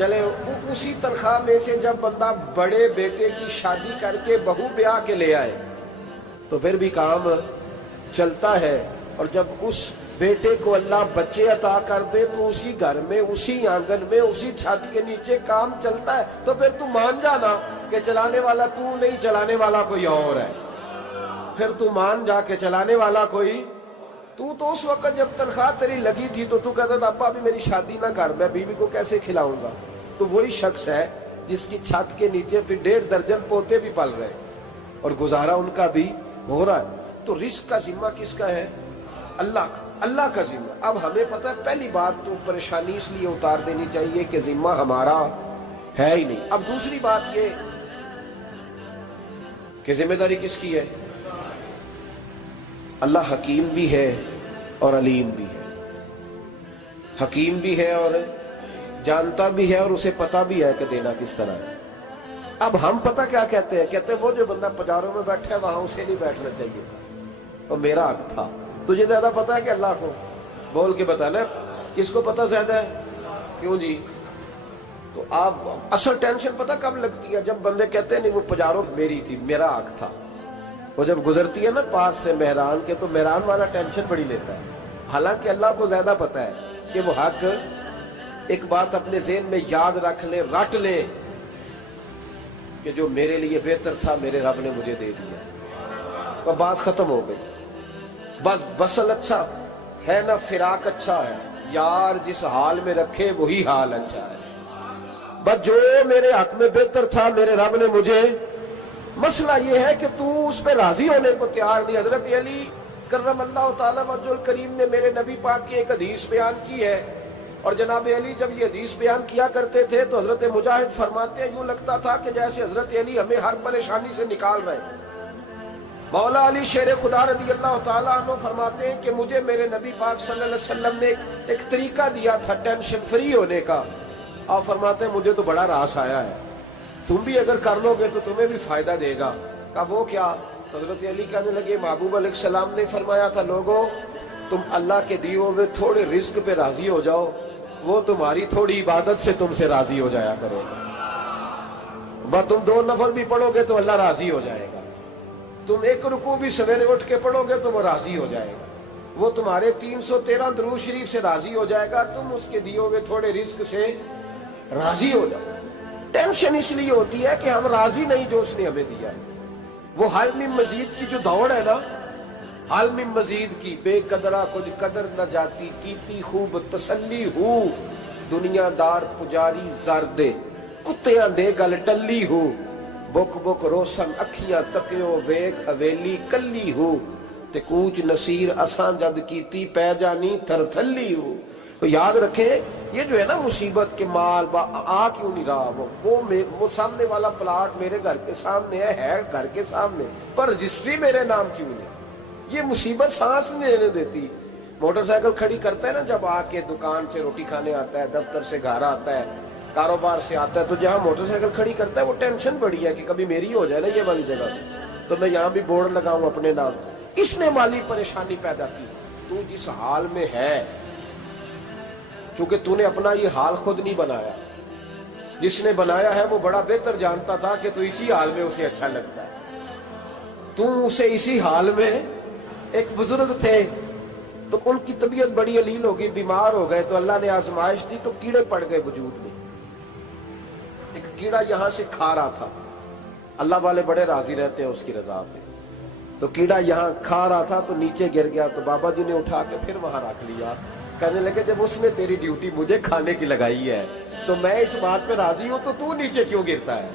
چلے اسی تنخواہ میں سے جب بندہ بڑے بیٹے کی شادی کر کے بہو بیاہ کے لے آئے تو پھر بھی کام چلتا ہے، اور جب اس بیٹے کو اللہ بچے عطا کر دے تو اسی گھر میں، اسی آنگن میں، اسی چھت کے نیچے کام چلتا ہے، تو پھر تو مان جانا کہ چلانے والا تو نہیں، چلانے والا کوئی اور ہے۔ پھر تو مان جا کے چلانے والا کوئی تو اس وقت جب تنخواہ تیری لگی تھی تو کہتا تھا ابا ابھی میری شادی نہ کر، میں بیوی کو کیسے کھلاؤں گا؟ تو وہی شخص ہے جس کی چھت کے نیچے پھر 1.5 درجن پوتے بھی پل رہے اور گزارا ان کا بھی ہو رہا ہے۔ تو رزق کا ذمہ کس کا ہے؟ اللہ کا، اللہ کا ذمہ۔ اب ہمیں پتہ ہے پہلی بات تو پریشانی اس لیے اتار دینی چاہیے کہ ذمہ ہمارا ہے ہی نہیں۔ اب دوسری بات یہ کہ ذمہ داری کس کی ہے؟ اللہ حکیم بھی ہے اور علیم بھی ہے، حکیم بھی ہے اور جانتا بھی ہے اور اسے پتا بھی ہے کہ دینا کس طرح ہے۔ اب ہم پتہ کیا کہتے ہیں؟ کہتے ہیں وہ جو بندہ پجاروں میں بیٹھا ہے وہاں اسے نہیں بیٹھنا چاہیے تھا، اور میرا حق تھا۔ تجھے زیادہ پتا ہے کہ اللہ کو؟ بول کے بتانا کس کو پتہ زیادہ ہے؟ کیوں جی؟ تو آپ اصل ٹینشن پتہ کب لگتی ہے؟ جب بندے کہتے ہیں نہیں وہ پجاروں میری تھی، میرا حق تھا۔ وہ جب گزرتی ہے نا پاس سے مہران کے تو مہران والا ٹینشن بڑی لیتا ہے، حالانکہ اللہ کو زیادہ پتا ہے کہ وہ حق۔ ایک بات اپنے ذہن میں یاد رکھ لیں، رٹ لیں کہ جو میرے لیے بہتر تھا میرے رب نے مجھے دے دیا، اور بات ختم ہو گئی۔ بس وصل اچھا ہے نہ فراق اچھا ہے، یار جس حال میں رکھے وہی حال اچھا ہے۔ بس جو میرے حق میں بہتر تھا میرے رب نے مجھے، مسئلہ یہ ہے کہ تو اس پہ راضی ہونے کو تیار نہیں۔ حضرت علی کرم اللہ تعالیٰ وجہ الکریم نے میرے نبی پاک کی ایک حدیث بیان کی ہے، اور جناب علی جب یہ حدیث بیان کیا کرتے تھے تو حضرت مجاہد فرماتے ہیں یوں لگتا تھا کہ جیسے حضرت علی ہمیں ہر پریشانی سے نکال رہے ہیں۔ مولا علی شیر خدا رضی اللہ تعالیٰ عنہ فرماتے ہیں کہ مجھے میرے نبی پاک صلی اللہ علیہ وسلم نے ایک طریقہ دیا تھا ٹینشن فری ہونے کا۔ آپ فرماتے ہیں مجھے تو بڑا راس آیا ہے، تم بھی اگر کر لو گے تو تمہیں بھی فائدہ دے گا۔ کہا وہ کیا؟ حضرت علی کہنے لگے محبوب علیہ السلام نے فرمایا تھا لوگوں تم اللہ کے دیے ہوئے تھوڑے رزق پہ راضی ہو جاؤ، وہ تمہاری تھوڑی عبادت سے تم سے راضی ہو جایا کرو گے۔ بس تم 2 نفل بھی پڑھو گے تو اللہ راضی ہو جائے گا، تم 1 رکوع بھی سویرے اٹھ کے پڑھو گے تو وہ راضی ہو جائے گا، وہ تمہارے 313 درود شریف سے راضی ہو جائے گا، تم اس کے دیے ہوئے تھوڑے رزق سے راضی ہو جاؤ۔ ٹینشن اس لیے ہوتی ہے کہ ہم راضی نہیں جو اس نے ہمیں دیا ہے۔ وہ حل میں مزید کی جو دوڑ ہے نا، حل میں مزید کی، بے قدرہ کچھ قدر نہ جاتی، کیتی خوب تسلی ہو، دنیا دار پجاری زردے، کتیاں دے گل ٹلی ہو، بک بک روشن اکھیاں تکیو ویک حویلی کلی ہو، تے کوچ نصیر اساں جد کیتی پہ جانی تھر تھلی ہو۔ تو یاد رکھیں یہ جو ہے نا مصیبت کے مال آ کیوں نہیں رہا، وہ سامنے والا پلاٹ میرے گھر کے سامنے ہے گھر کے سامنے، پر رجسٹری میرے نام کیوں نہیں؟ یہ مصیبت سانس نہیں لینے دیتی۔ موٹر سائیکل کھڑی کرتا ہے نا جب آ کے دکان سے روٹی کھانے آتا ہے، دفتر سے گھر آتا ہے، کاروبار سے آتا ہے، تو جہاں موٹر سائیکل کھڑی کرتا ہے وہ ٹینشن بڑی ہے کہ کبھی میری ہو جائے نا یہ والی جگہ، تو میں یہاں بھی بورڈ لگاؤں اپنے نام۔ اس نے مالی پریشانی پیدا کی۔ تو جس حال میں ہے، کیونکہ تو نے اپنا یہ حال خود نہیں بنایا، جس نے بنایا ہے وہ بڑا بہتر جانتا تھا کہ تو اسی حال میں اسے اچھا لگتا ہے۔ تو اسے اسی حال میں، ایک بزرگ تھے تو ان کی طبیعت بڑی علیل ہو گئی، بیمار ہو گئے، تو اللہ نے آزمائش دی تو کیڑے پڑ گئے وجود میں۔ ایک کیڑا یہاں سے کھا رہا تھا، اللہ والے بڑے راضی رہتے ہیں اس کی رضا پہ، تو کیڑا یہاں کھا رہا تھا تو نیچے گر گیا، تو بابا جی نے اٹھا کے پھر وہاں رکھ لیا، کہنے لگے جب اس نے تیری ڈیوٹی مجھے کھانے کی لگائی ہے تو میں اس بات پہ راضی ہوں، تو نیچے کیوں گرتا ہے؟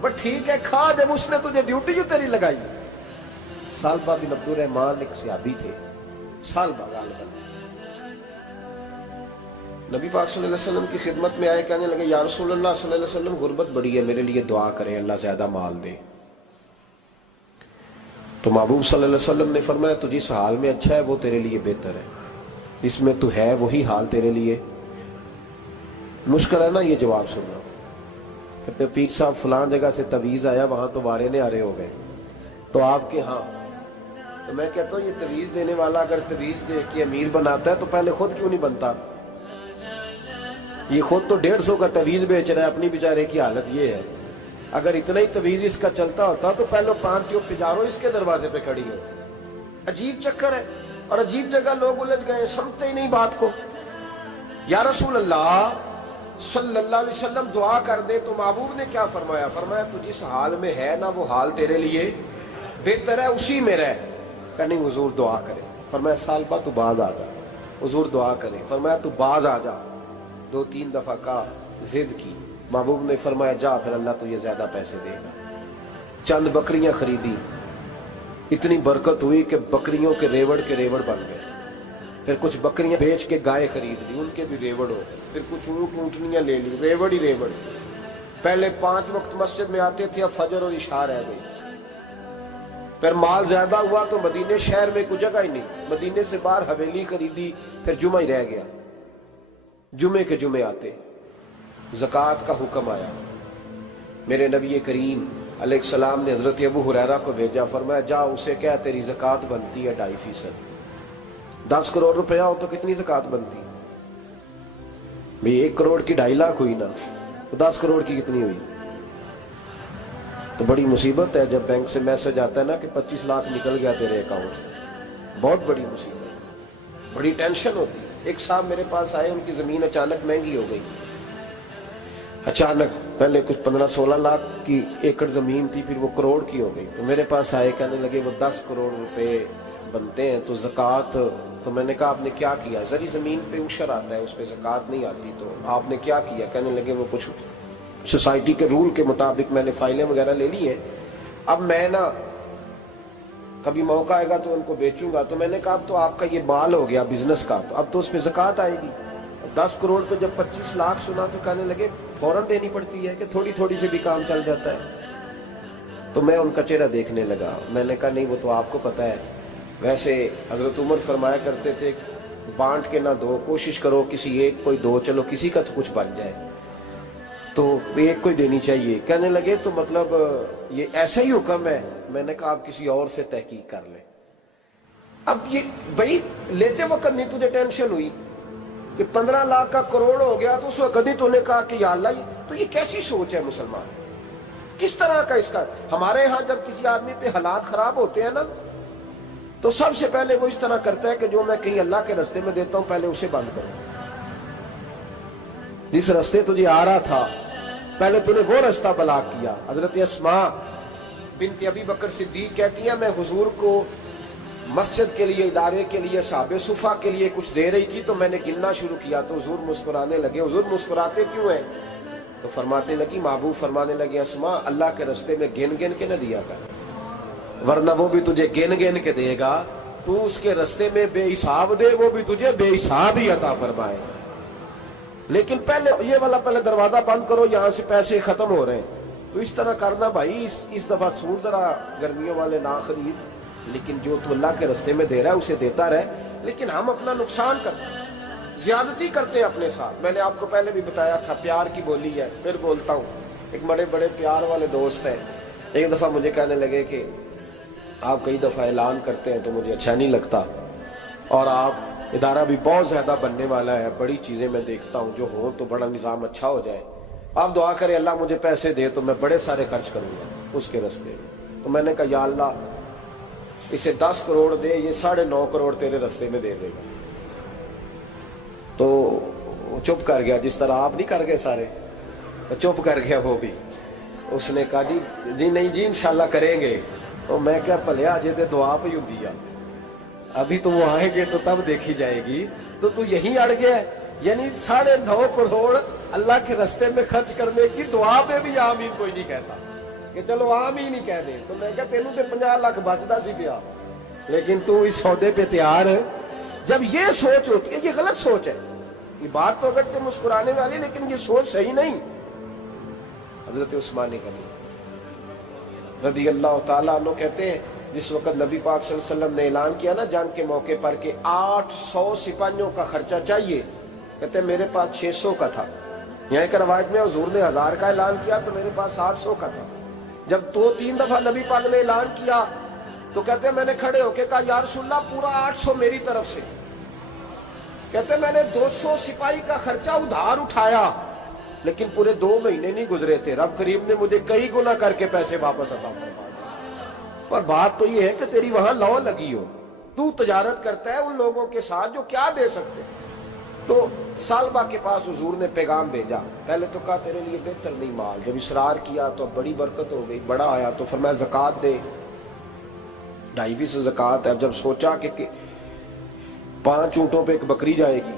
بس ٹھیک ہے کھا، جب اس نے تجھے ڈیوٹی جو تیری لگائی۔ سالبہ بن عبد الرحمن ایک صحابی تھے، سالبہ غالباً، نبی پاک صلی اللہ علیہ وسلم کی خدمت میں آئے، کہنے لگے یا رسول اللہ صلی اللہ علیہ وسلم غربت بڑی ہے، میرے لیے دعا کریں اللہ زیادہ مال دے۔ تو محبوب صلی اللہ علیہ وسلم نے فرمایا تو جس حال میں اچھا ہے وہ تیرے لیے بہتر ہے، اس میں تو ہے وہی حال تیرے لیے۔ مشکل ہے نا یہ جواب سننا؟ کہتے پیر صاحب فلان جگہ سے تویز آیا، وہاں تو وارے نے آرے ہو گئے، تو آپ کے ہاں؟ تو میں کہتا ہوں یہ تویز دینے والا اگر تویز دے کے امیر بناتا ہے تو پہلے خود کیوں نہیں بنتا؟ یہ خود تو 150 کا تویز بیچ رہا ہے، اپنی بیچارے کی حالت یہ ہے۔ اگر اتنا ہی تویز اس کا چلتا ہوتا تو پہلے 5 پجاروں اس کے دروازے پہ کھڑی ہو۔ عجیب چکر ہے اور عجیب جگہ لوگ الجھ گئے، سمجھتے ہی نہیں بات کو۔ یا رسول اللہ صلی اللہ علیہ وسلم دعا کر دے تو محبوب نے کیا فرمایا؟ فرمایا تو جس حال میں ہے نا وہ حال تیرے لیے بہتر ہے، اسی میں رہ۔ کہ نہیں حضور دعا کرے۔ فرمایا سال بعد تو باز آ جا۔ حضور دعا کرے۔ فرمایا تو باز آ جا۔ 2-3 دفعہ کا ضد کی، محبوب نے فرمایا جا پھر اللہ تجھے زیادہ پیسے دے گا۔ چند بکریاں خریدی، اتنی برکت ہوئی کہ بکریوں کے ریوڑ بن گئے۔ پھر کچھ بکریاں بیچ کے گائے خرید لی، ان کے بھی ریوڑ ہو۔ پھر کچھ اونٹ اونٹنیاں لے لی، ریوڑ ہی ریوڑ۔ پہلے 5 وقت مسجد میں آتے تھے، اب فجر اور عشاء رہ گئی۔ پھر مال زیادہ ہوا تو مدینے شہر میں کوئی جگہ ہی نہیں، مدینے سے باہر حویلی خریدی، پھر جمعہ ہی رہ گیا۔ جمعے کے جمعے آتے، زکوٰۃ کا حکم آیا۔ میرے نبی کریم علیہ السلام نے حضرت ابو ہریرہ کو بھیجا، فرمایا جا اسے کہہ تیری زکوٰۃ بنتی ہے 2.5%۔ 10 کروڑ روپیہ ہو تو کتنی زکوٰۃ بنتی؟ بھئی 1 کروڑ کی 2.5 لاکھ ہوئی نا، تو 10 کروڑ کی کتنی ہوئی؟ تو بڑی مصیبت ہے جب بینک سے میسج آتا ہے نا کہ 25 لاکھ نکل گیا تیرے اکاؤنٹ سے، بہت بڑی مصیبت، بڑی ٹینشن ہوتی ہے۔ ایک صاحب میرے پاس آئے، ان کی زمین اچانک مہنگی ہو گئی، اچانک پہلے کچھ 15-16 لاکھ کی ایکڑ زمین تھی، پھر وہ کروڑ کی ہو گئی۔ تو میرے پاس آئے، کہنے لگے وہ 10 کروڑ روپے بنتے ہیں تو زکوٰۃ، تو میں نے کہا آپ نے کیا کیا؟ زری زمین پہ عشر آتا ہے، اس پہ زکوٰۃ نہیں آتی، تو آپ نے کیا کیا؟ کہنے لگے وہ کچھ سوسائٹی کے رول کے مطابق میں نے فائلیں وغیرہ لے لی ہیں، اب میں نا کبھی موقع آئے گا تو ان کو بیچوں گا۔ تو میں نے کہا اب تو آپ کا یہ مال ہو گیا بزنس کا، تو اب تو اس پہ زکوٰۃ آئے گی۔ 10 کروڑ پہ جب 25 لاکھ سنا تو کہنے لگے فوراً دینی پڑتی ہے کہ تھوڑی تھوڑی سے بھی کام چل جاتا ہے؟ تو میں ان کا چہرہ دیکھنے لگا، میں نے کہا نہیں وہ تو آپ کو پتہ ہے، ویسے حضرت عمر فرمایا کرتے تھے بانٹ کے نہ دو، کوشش کرو کسی ایک کوئی دو، چلو کسی کا تو کچھ بن جائے، تو ایک کوئی دینی چاہیے۔ کہنے لگے تو مطلب یہ ایسا ہی حکم ہے؟ میں نے کہا آپ کسی اور سے تحقیق کر لیں۔ اب یہ بھائی لیتے وقت نہیں تجھے ٹینشن ہوئی کہ 15 لاکھ کا کروڑ ہو گیا، تو اس وقت کبھی تو نے کہا کہ یا اللہ، تو یہ کیسی سوچ ہے مسلمان؟ کس طرح کا اس کا؟ ہمارے ہاں جب کسی آدمی پہ حالات خراب ہوتے ہیں نا تو سب سے پہلے وہ اس طرح کرتا ہے کہ جو میں کہیں اللہ کے رستے میں دیتا ہوں پہلے اسے بند کروں۔ جس رستے تجھے آ رہا تھا پہلے تو نے وہ رستہ بلاک کیا۔ حضرت اسماء بنت ابی بکر صدیق کہتی ہیں میں حضور کو مسجد کے لیے، ادارے کے لیے، صحابہ صفہ کے لیے کچھ دے رہی تھی، تو میں نے گننا شروع کیا تو حضور مسکرانے لگے۔ حضور مسکراتے کیوں ہیں؟ تو فرمانے لگی، محبوب فرمانے لگے اسماء اللہ کے رستے میں گن گن کے نہ دیا کر، ورنہ وہ بھی تجھے گن گن کے دے گا، تو اس کے رستے میں بے حساب دے، وہ بھی تجھے بے حساب ہی عطا فرمائے۔ لیکن پہلے یہ والا پہلے دروازہ بند کرو، یہاں سے پیسے ختم ہو رہے ہیں، تو اس طرح کرنا بھائی۔ اس دفعہ سوٹ ذرا گرمیوں والے نہ خرید، لیکن جو تو اللہ کے رستے میں دے رہا ہے اسے دیتا رہے۔ لیکن ہم اپنا نقصان کرتے ہیں، زیادتی کرتے ہیں اپنے ساتھ۔ میں نے آپ کو پہلے بھی بتایا تھا پیار کی بولی ہے، پھر بولتا ہوں۔ ایک بڑے بڑے پیار والے دوست ہیں، ایک دفعہ مجھے کہنے لگے کہ آپ کئی دفعہ اعلان کرتے ہیں تو مجھے اچھا نہیں لگتا، اور آپ ادارہ بھی بہت زیادہ بننے والا ہے، بڑی چیزیں میں دیکھتا ہوں جو ہوں تو بڑا نظام اچھا ہو جائے، آپ دعا کریں اللہ مجھے پیسے دے تو میں بڑے سارے خرچ کروں گا اس کے راستے میں۔ تو میں نے کہا یا اللہ اسے 10 کروڑ دے، یہ 9.5 کروڑ تیرے راستے میں دے دے گا۔ تو چپ کر گیا، جس طرح آپ نہیں کر گئے سارے، چپ کر گیا وہ بھی۔ اس نے کہا جی نہیں جی انشاءاللہ کریں گے۔ تو میں کیا پلیا جی دعا پہ ہوں دیا، ابھی تو وہ آئیں گے تو تب دیکھی جائے گی، تو یہیں اڑ گیا ہے۔ یعنی 9.5 کروڑ اللہ کے راستے میں خرچ کرنے کی دعا پہ بھی آمین کوئی نہیں کہتا کہ چلو آمین ہی کہہ دیں۔ تو میں کہا تینوں تے 50 لاکھ بچتا سی پیا، لیکن تو اس سودے پہ تیار ہے۔ جب یہ سوچ ہوتی ہے، یہ غلط سوچ ہے، یہ بات تو اگر مسکرانے والی، لیکن یہ سوچ صحیح نہیں۔ حضرت عثمان غنی رضی اللہ تعالیٰ عنہ کہتے ہیں جس وقت نبی پاک صلی اللہ علیہ وسلم نے اعلان کیا نا جنگ کے موقع پر کہ 800 سپاہیوں کا خرچہ چاہیے، کہتے ہیں میرے پاس 600 کا تھا۔ یہاں ایک روایت میں حضور نے 1000 کا اعلان کیا تو میرے پاس 800 کا تھا۔ جب 2-3 دفعہ نبی پاک نے اعلان کیا تو کہتے ہیں میں نے کھڑے ہو کے کہا یا رسول اللہ پورا 800 میری طرف سے۔ کہتے میں نے 200 سپاہی کا خرچہ ادھار اٹھایا لیکن پورے 2 مہینے نہیں گزرے تھے، رب کریم نے مجھے کئی گنا کر کے پیسے واپس عطا فرما دیے۔ پر بات تو یہ ہے کہ تیری وہاں لو لگی ہو، تو تجارت کرتا ہے ان لوگوں کے ساتھ جو کیا دے سکتے۔ تو سالبہ کے پاس حضور نے پیغام بھیجا، پہلے تو کہا تیرے لیے بہتر نہیں مال، جب اصرار کیا تو اب بڑی برکت ہو گئی، بڑا آیا تو فرمایا زکوٰۃ دے، 2.5% زکوٰۃ ہے۔ اب جب سوچا کہ 5 اونٹوں پہ ایک بکری جائے گی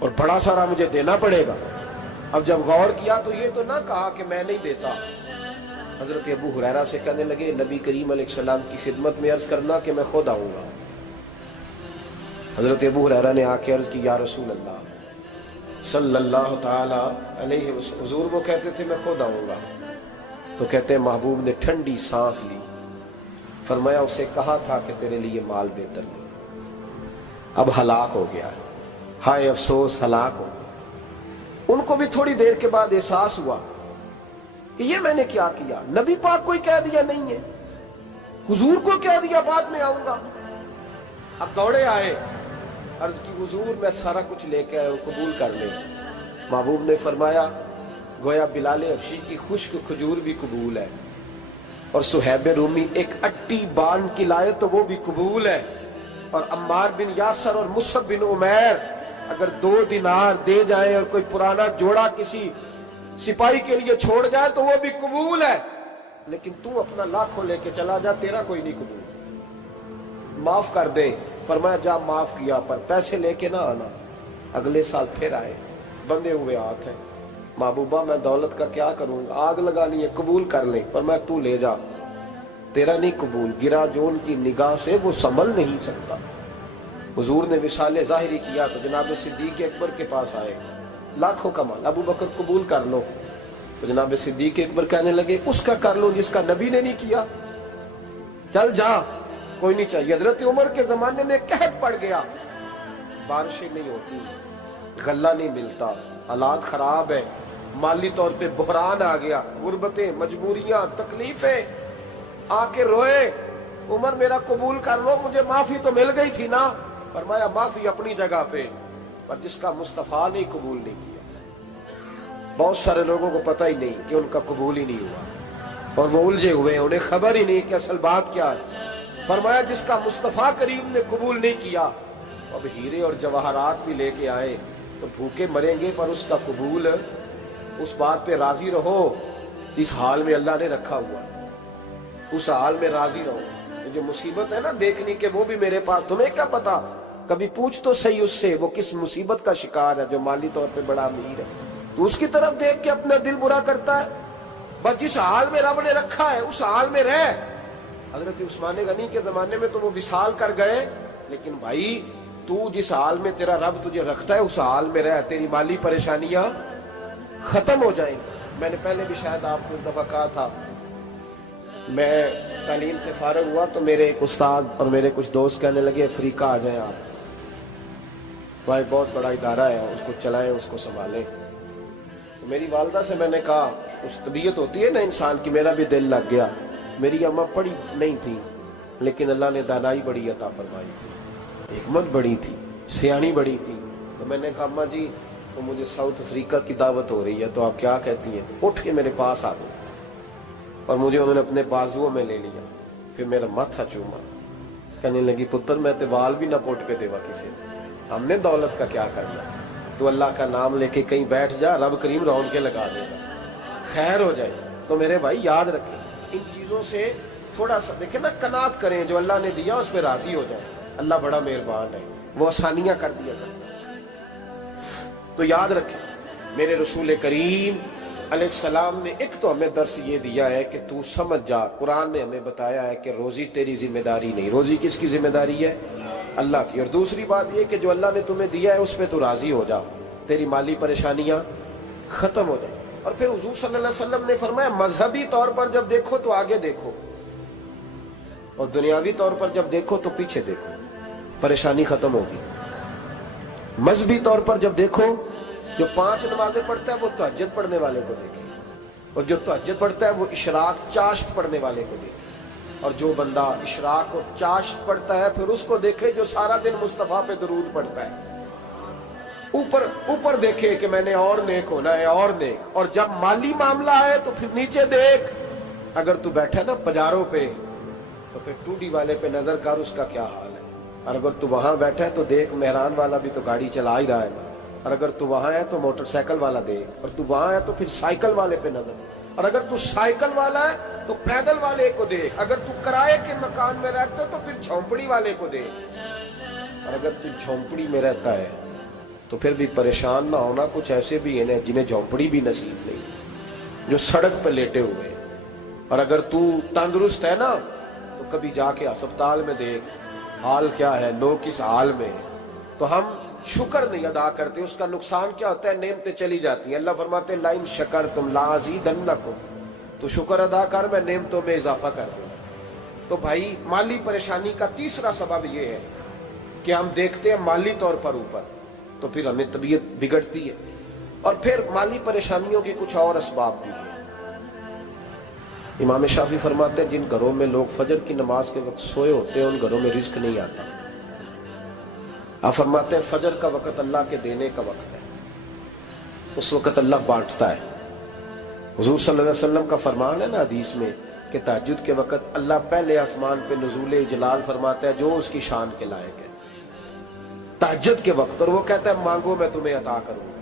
اور بڑا سارا مجھے دینا پڑے گا، اب جب غور کیا تو یہ تو نہ کہا کہ میں نہیں دیتا۔ حضرت ابو ہریرہ سے کہنے لگے نبی کریم علیہ السلام کی خدمت میں عرض کرنا کہ میں خود آؤں گا۔ حضرت ابو ہریرہ نے آ کے عرض کی یا رسول اللہ صلی اللہ تعالی علیہ وسلم، حضور وہ کہتے تھے میں خود آؤں گا، تو کہتے ہیں محبوب نے ٹھنڈی سانس لی، فرمایا اسے کہا تھا کہ تیرے لیے مال بہتر نہیں، اب ہلاک ہو گیا، ہائے افسوس ہلاک ہو گیا۔ ان کو بھی تھوڑی دیر کے بعد احساس ہوا کہ یہ میں نے کیا کیا، نبی پاک کو ہی کہہ دیا نہیں ہے، حضور کو کہہ دیا بعد میں آؤں گا۔ اب دوڑے آئے، عرض کی حضور میں سارا کچھ لے کے آیا ہوں، قبول کر لیں۔ محبوب نے فرمایا گویا بلال حبشی کی خشک کھجور بھی قبول ہے، اور صہیب رومی ایک اٹی باندھ کی لائے تو وہ بھی قبول ہے، اور عمار بن یاسر اور مصعب بن عمیر اگر 2 دینار دے جائیں اور کوئی پرانا جوڑا کسی سپاہی کے لیے چھوڑ جائے تو وہ بھی قبول ہے، لیکن تو اپنا لاکھوں لے کے چلا جا، تیرا کوئی نہیں قبول، معاف کر دے۔ فرمایا جا معاف کیا، پر پیسے لے کے نہ آنا۔ اگلے سال پھر آئے، بندے ہوئے ہاتھ ہیں، محبوبہ میں دولت کا کیا کروں گا، آگ لگانی ہے، قبول کر لیں۔ فرمایا تو لے جا، تیرا نہیں قبول، گرا جو ان کی نگاہ سے وہ سنبھل نہیں سکتا۔ حضور نے وصال ظاہری کیا تو جناب صدیق اکبر کے پاس آئے، لاکھوں کا مال، ابو بکر قبول کر لو، تو جناب صدیق اکبر کہنے لگے اس کا کر لو جس کا نبی نے نہیں کیا، چل جا کوئی نہیں چاہیے۔ حضرت عمر کے زمانے میں قحط پڑ گیا، بارشیں نہیں ہوتی، غلہ نہیں ملتا، حالات خراب ہے، مالی طور پہ بحران آ گیا، غربتیں، مجبوریاں، تکلیفیں، آ کے روئے، عمر میرا قبول کر لو، مجھے معافی تو مل گئی تھی نا۔ فرمایا معافی اپنی جگہ پہ، پر جس کا مصطفیٰ نے قبول نہیں کیا۔ بہت سارے لوگوں کو پتہ ہی نہیں کہ ان کا قبول ہی نہیں ہوا، اور وہ الجھے ہوئے ہیں، انہیں خبر ہی نہیں کہ اصل بات کیا ہے۔ فرمایا جس کا مصطفیٰ کریم نے قبول نہیں کیا، اب ہیرے اور جواہرات بھی لے کے آئے تو بھوکے مریں گے، پر اس کا قبول، اس بات پہ راضی رہو، اس حال میں اللہ نے رکھا ہوا ہے، اس حال میں راضی رہو۔ یہ جو مصیبت ہے نا دیکھنی کہ وہ بھی میرے پاس، تمہیں کیا پتا، کبھی پوچھ تو صحیح اس سے وہ کس مصیبت کا شکار ہے، جو مالی طور پہ بڑا امیر ہے، تو اس کی طرف دیکھ کے اپنا دل برا کرتا ہے۔ بس جس حال میں رب نے رکھا ہے اس حال میں رہ۔ حضرت عثمان غنی کے زمانے میں تو وہ وصال کر گئے، لیکن بھائی تو جس حال میں تیرا رب تجھے رکھتا ہے اس حال میں رہ، تیری مالی پریشانیاں ختم ہو جائیں گی۔ میں نے پہلے بھی شاید آپ کو ایک دفعہ کہا تھا، میں تعلیم سے فارغ ہوا تو میرے ایک استاد اور میرے کچھ دوست کہنے لگے افریقہ آ جائیں آپ، وہاں بہت بڑا ادارہ ہے، اس کو چلائیں، اس کو سنبھالیں۔ میری والدہ سے میں نے کہا، اس طبیعت ہوتی ہے نا انسان کی، میرا بھی دل لگ گیا۔ میری اماں پڑھی نہیں تھی لیکن اللہ نے دانائی بڑی عطا فرمائی تھی، حکمت بڑی تھی، سیانی بڑی تھی۔ تو میں نے کہا اماں جی وہ مجھے ساؤتھ افریقہ کی دعوت ہو رہی ہے تو آپ کیا کہتی ہیں؟ تو اٹھ کے میرے پاس آ گئی اور مجھے انہوں نے اپنے بازوؤں میں لے لیا، پھر میرا ماتھا چوما، کہنے لگی پتر میں تے وال بھی نہ پوٹ کے دیوا کسی نے، ہم نے دولت کا کیا کرنا، تو اللہ کا نام لے کے کہیں بیٹھ جا، رب کریم رون کے لگا دے گا، خیر ہو جائے۔ تو میرے بھائی یاد رکھیں ان چیزوں سے تھوڑا سا دیکھیں نا، قناعت کریں، جو اللہ نے دیا اس پہ راضی ہو جائیں، اللہ بڑا مہربان ہے، وہ آسانیاں کر دیا کرتا ہے۔ تو یاد رکھیں میرے رسول کریم علیہ السلام نے ایک تو ہمیں درس یہ دیا ہے کہ تو سمجھ جا، قرآن نے ہمیں بتایا ہے کہ روزی تیری ذمہ داری نہیں، روزی کس کی ذمہ داری ہے؟ اللہ کی۔ اور دوسری بات یہ کہ جو اللہ نے تمہیں دیا ہے اس پہ تو راضی ہو جا، تیری مالی پریشانیاں ختم ہو جائیں۔ اور پھر حضور صلی اللہ علیہ وسلم نے فرمایا مذہبی طور پر جب دیکھو تو آگے دیکھو، اور دنیاوی طور پر جب دیکھو تو پیچھے دیکھو، پریشانی ختم ہوگی۔ مذہبی طور پر جب دیکھو، جو 5 نمازیں پڑھتا ہے وہ تہجد پڑھنے والے کو دیکھے، اور جو تہجد پڑھتا ہے وہ اشراق چاشت پڑھنے والے کو دیکھے، اور جو بندہ اشراق اور چاشت پڑھتا ہے پھر اس کو دیکھے جو سارا دن مصطفیٰ پہ درود پڑھتا ہے۔ اوپر اوپر دیکھے کہ میں نے اور نیک ہونا ہے اور نیک، اور جب مالی معاملہ ہے تو پھر نیچے دیکھ. اگر تو بیٹھا نا پجاروں پہ تو پھر ٹوڈی والے پہ نظر کر اس کا کیا حال ہے، اور اگر تو وہاں بیٹھا ہے تو دیکھ مہران والا بھی تو گاڑی چلا ہی رہا ہے، اور اگر تو وہاں ہے تو موٹر سائیکل والا دیکھ، اور تو وہاں ہے تو پھر سائیکل والے پہ نظر، اور اگر تو سائیکل والا ہے تو پیدل والے کو دیکھ، اگر تو کرائے کے مکان میں رہتا ہے تو پھر جھونپڑی والے کو دیکھ، اور اگر تو جھونپڑی میں رہتا ہے تو پھر بھی پریشان نہ ہونا. کچھ ایسے بھی ہیں جنہیں جھونپڑی بھی نصیب نہیں، جو سڑک پہ لیٹے ہوئے. اور اگر تو تندرست ہے نا تو کبھی جا کے ہسپتال میں دیکھ حال کیا ہے، لوگ کس حال میں. تو ہم شکر نہیں ادا کرتے، اس کا نقصان کیا ہوتا ہے، نعمتیں چلی جاتی ہیں. اللہ فرماتے ہیں لَئِن شَكَرْتُمْ لَأَزِيدَنَّكُمْ، تو شکر ادا کر میں نعمتوں میں اضافہ کر دوں. تو بھائی مالی پریشانی کا تیسرا سبب یہ ہے کہ ہم دیکھتے ہیں مالی طور پر اوپر، تو پھر ہمیں طبیعت بگڑتی ہے. اور پھر مالی پریشانیوں کے کچھ اور اسباب بھی ہیں. امام شافعی فرماتے ہیں جن گھروں میں لوگ فجر کی نماز کے وقت سوئے ہوتے ہیں ان گھروں میں رزق نہیں آتا. آپ فرماتے ہیں فجر کا وقت اللہ کے دینے کا وقت ہے، اس وقت اللہ بانٹتا ہے. حضور صلی اللہ علیہ وسلم کا فرمان ہے نا حدیث میں کہ تہجد کے وقت اللہ پہلے آسمان پہ نزول جلال فرماتا ہے جو اس کی شان کے لائق ہے تہجد کے وقت، اور وہ کہتا ہے مانگو میں تمہیں عطا کروں گا.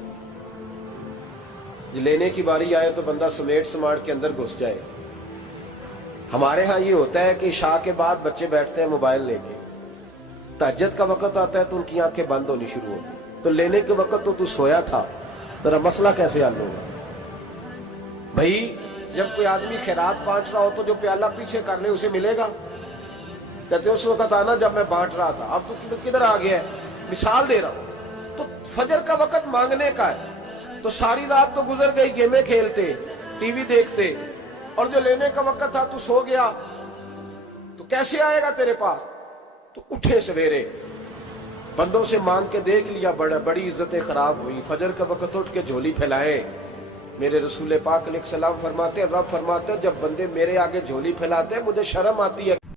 لینے کی باری آئے تو بندہ سمیٹ سماٹ کے اندر گھس جائے. ہمارے ہاں یہ ہوتا ہے کہ عشاء کے بعد بچے بیٹھتے ہیں موبائل لے کے، تہجد کا وقت آتا ہے تو ان کی آنکھیں بند ہونی شروع ہوتی، تو لینے کے وقت تو سویا تھا، ذرا مسئلہ کیسے حل ہوگا؟ بھائی جب کوئی آدمی خیرات بانٹ رہا ہو تو جو پیالہ پیچھے کر لے اسے ملے گا؟ کہتے اس وقت آنا جب میں بانٹ رہا تھا، اب تو کدھر آ گیا ہے؟ مثال دے رہا ہوں. تو فجر کا وقت مانگنے کا ہے، تو ساری رات تو گزر گئی گیمیں کھیلتے ٹی وی دیکھتے، اور جو لینے کا وقت تھا تو سو گیا، تو کیسے آئے گا تیرے پاس؟ تو اٹھے سویرے بندوں سے مانگ کے دیکھ لیا، بڑی عزتیں خراب ہوئی. فجر کا وقت اٹھ کے جھولی پھیلائے. میرے رسول پاک علیہ السلام فرماتے ہیں، رب فرماتے ہیں جب بندے میرے آگے جھولی پھیلاتے ہیں مجھے شرم آتی ہے.